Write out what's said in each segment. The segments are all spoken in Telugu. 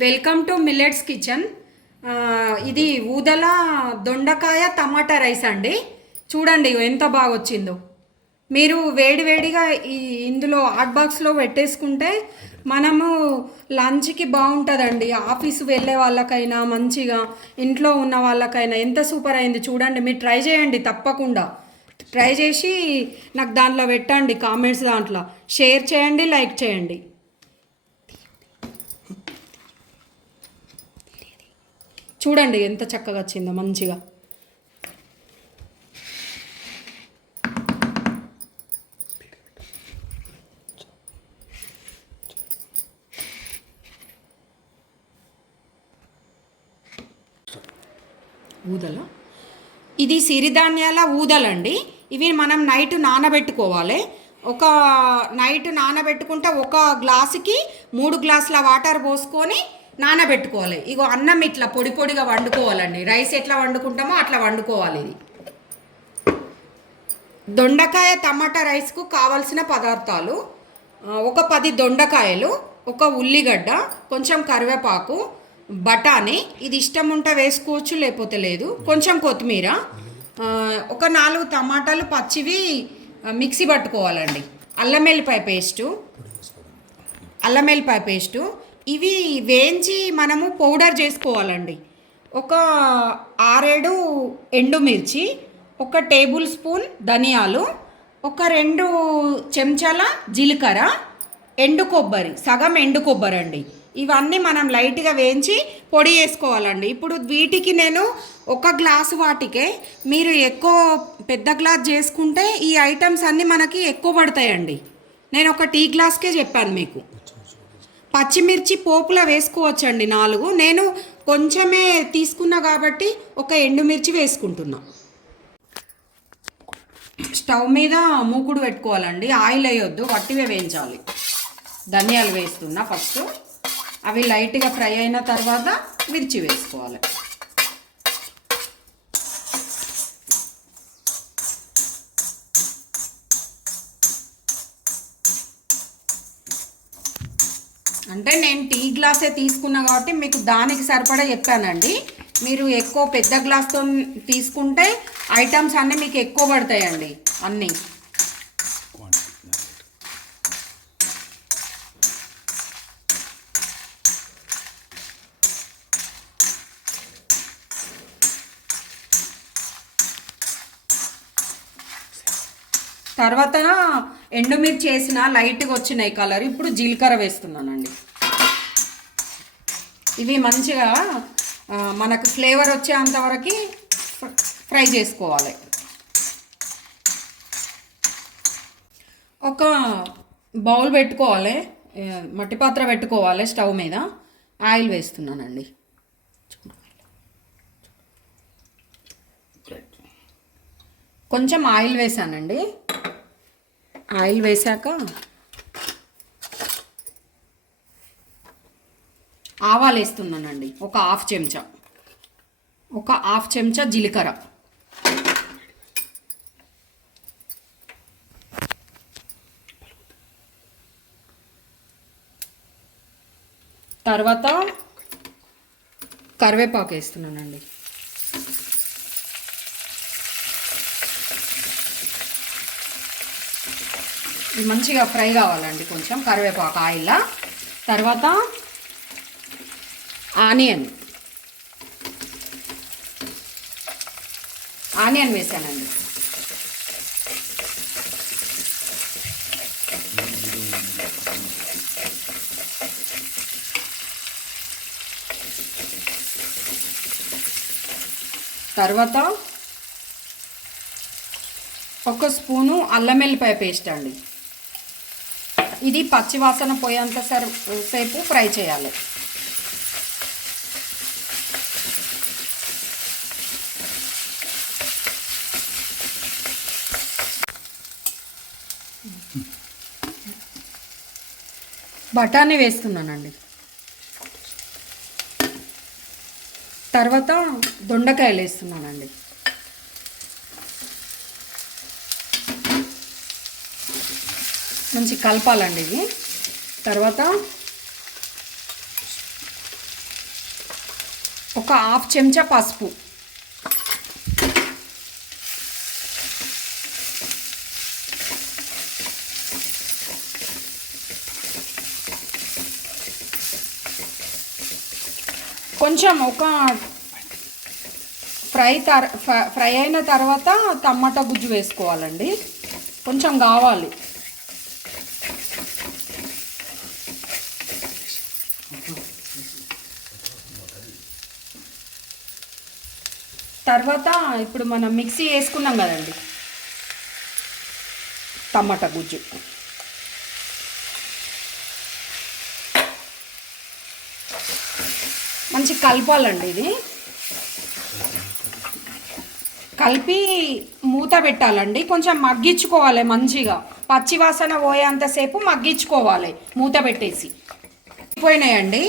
Welcome to millets kitchen. ఇది ఊదల దొండకాయ టమాటా రైస్ అండి. చూడండి ఎంత బాగా వచ్చిందో. మీరు వేడి వేడిగా ఇందులో హాట్ బాక్స్లో పెట్టేసుకుంటే మనము లంచ్కి బాగుంటుందండి. ఆఫీసు వెళ్ళే వాళ్ళకైనా మంచిగా, ఇంట్లో ఉన్న వాళ్ళకైనా ఎంత సూపర్ అయింది చూడండి. మీరు ట్రై చేయండి, తప్పకుండా ట్రై చేసి నాకు దాంట్లో పెట్టండి, కామెంట్స్ దాంట్లో షేర్ చేయండి, లైక్ చేయండి. చూడండి ఎంత చక్కగా వచ్చిందో మంచిగా. ఊదల ఇది సిరిధాన్యాల ఊదలండి. ఇవి మనం నైట్ నానబెట్టుకోవాలి. ఒక నైట్ నానబెట్టుకుంటే ఒక గ్లాసుకి 3 గ్లాసుల వాటర్ పోసుకొని నానబెట్టుకోవాలి. ఇగో అన్నం ఇట్లా పొడి పొడిగా వండుకోవాలండి. రైస్ ఎట్లా వండుకుంటామో అట్లా వండుకోవాలి. ఇది దొండకాయ టమాటా రైస్కు కావాల్సిన పదార్థాలు: ఒక 10 దొండకాయలు, ఒక ఉల్లిగడ్డ, కొంచెం కరివేపాకు, బఠానీ, ఇది ఇష్టం ఉంటే వేసుకోవచ్చు, లేకపోతే లేదు, కొంచెం కొత్తిమీర, ఒక 4 టమాటాలు పచ్చివి మిక్సీ పట్టుకోవాలండి. అల్లం వెల్లిపాయ పేస్టు ఇవి వేయించి మనము పౌడర్ చేసుకోవాలండి. ఒక 6-7 ఎండుమిర్చి, ఒక టేబుల్ స్పూన్ ధనియాలు, ఒక 2 చెంచాల జీలకర్ర, ఎండు కొబ్బరి, సగం ఎండు కొబ్బరి అండి. ఇవన్నీ మనం లైట్గా వేయించి పొడి వేసుకోవాలండి. ఇప్పుడు వీటికి నేను 1 గ్లాసు వాటికే, మీరు ఎక్కువ పెద్ద గ్లాస్ చేసుకుంటే ఈ ఐటమ్స్ అన్నీ మనకి ఎక్కువ పడతాయండి. నేను ఒక టీ గ్లాస్కే చెప్పాను మీకు. పచ్చిమిర్చి పోపులో వేసుకోవచ్చండి 4. నేను కొంచెమే తీసుకున్నా కాబట్టి ఒక ఎండుమిర్చి వేసుకుంటున్నా. స్టవ్ మీద మూకుడు పెట్టుకోవాలండి. ఆయిల్ వేయొద్దు, వట్టివే వేయించాలి. ధనియాలు వేస్తున్నా ఫస్ట్. అవి లైట్గా ఫ్రై అయిన తర్వాత మిర్చి వేసుకోవాలి. అంటే నేను టీ గ్లాసే తీసుకున్నా కాబట్టి మీకు దానికి సరిపడా చెప్పానండి. మీరు ఎక్కువ పెద్ద గ్లాస్తో తీసుకుంటే ఐటమ్స్ అన్నీ మీకు ఎక్కువ పడతాయండి అన్నీ. తర్వాత ఎండుమిర్చి వేసిన లైట్గా వచ్చినాయి కలర్. ఇప్పుడు జీలకర్ర వేస్తున్నానండి. ఇవి మంచిగా మనకు ఫ్లేవర్ వచ్చేంతవరకు ఫ్రై చేసుకోవాలి. ఒక బౌల్ పెట్టుకోవాలి, మట్టి పాత్ర పెట్టుకోవాలి. స్టవ్ మీద ఆయిల్ వేస్తున్నానండి. కొంచెం ఆయిల్ వేసానండి. ఆయిల్ వేసాక ఆవాలు వేస్తున్నానండి. ఒక హాఫ్ చెంచా జీలకర్ర, తర్వాత కరివేపాకు వేస్తున్నానండి. ఇది మంచిగా ఫ్రై కావాలండి కొంచెం కరివేపాకు ఆయిల్లో. తర్వాత ఆనియన్ వేసానండి. తర్వాత ఒక స్పూను అల్లం వెల్లిపాయ పేస్ట్ అండి. ఇది పచ్చివాసన పోయేంత సేపు ఫ్రై చేయాలి. బఠానీ వేస్తున్నానండి. తర్వాత దొండకాయలు వేస్తున్నానండి. మంచి కలపాలండి ఇది. తర్వాత ఒక హాఫ్ చెంచా పసుపు, కొంచెం ఒక ఫ్రై అయిన తర్వాత టమాటా గుజ్జు వేసుకోవాలండి, కొంచెం కావాలి. తర్వాత ఇప్పుడు మనం మిక్సీ వేసుకున్నాం కదండి టమాటా గుజ్జు, మంచి కలపాలండి. ఇది కలిపి మూత పెట్టాలండి, కొంచెం మగ్గించుకోవాలి మంచిగా, పచ్చి వాసన పోయేంతసేపు మగ్గించుకోవాలి మూత పెట్టేసి. పోయినాయండి.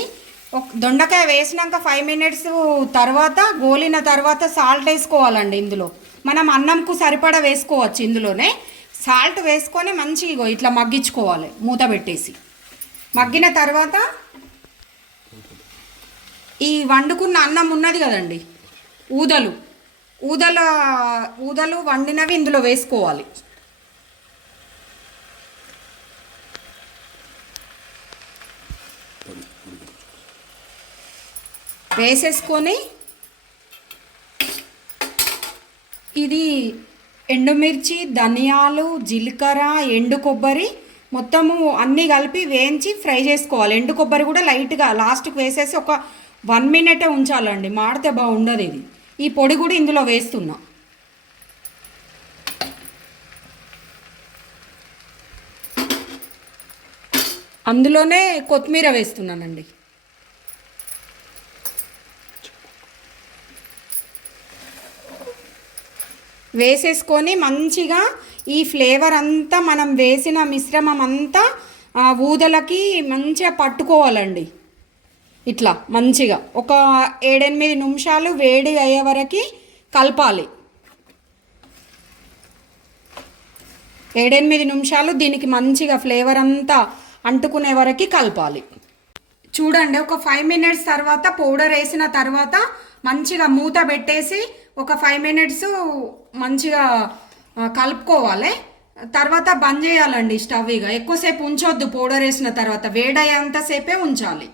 దొండకాయ వేసినాక 5 మినిట్స్ తర్వాత గోలిన తర్వాత సాల్ట్ వేసుకోవాలండి. ఇందులో మనం అన్నంకు సరిపడా వేసుకోవచ్చు. ఇందులోనే సాల్ట్ వేసుకొని మంచిగా ఇట్లా మగ్గించుకోవాలి మూత పెట్టేసి. మగ్గిన తర్వాత ఈ వండుకున్న అన్నం ఉన్నది కదండి, ఊదలు వండినవి ఇందులో వేసుకోవాలి. వేసేసుకొని ఇది ఎండుమిర్చి, ధనియాలు, జీలకర్ర, ఎండు కొబ్బరి మొత్తము అన్నీ కలిపి వేయించి ఫ్రై చేసుకోవాలి. ఎండు కొబ్బరి కూడా లైట్గా లాస్ట్కి వేసేసి ఒక 1 మినిటే ఉంచాలండి, మాడితే బాగుండదు. ఇది ఈ పొడి కూడా ఇందులో వేస్తున్నా. అందులోనే కొత్తిమీర వేస్తున్నానండి. వేసేసుకొని మంచిగా ఈ ఫ్లేవర్ అంతా మనం వేసిన మిశ్రమం అంతా ఊదలకి మంచిగా పట్టుకోవాలండి. ఇట్లా మంచిగా ఒక 7-8 నిమిషాలు వేడి అయ్యే వరకు కలపాలి. 7-8 నిమిషాలు దీనికి మంచిగా ఫ్లేవర్ అంతా అంటుకునే వరకు కలపాలి. చూడండి, ఒక 5 మినిట్స్ తర్వాత పౌడర్ వేసిన తర్వాత మంచిగా మూత పెట్టేసి ఒక 5 మినిట్స్ మంచిగా కలుపుకోవాలి. తర్వాత బంద్ చేయాలండి స్టవ్. ఇక ఎక్కువసేపు ఉంచొద్దు, పౌడర్ వేసిన తర్వాత వేడయ్యేంతసేపే ఉంచాలి.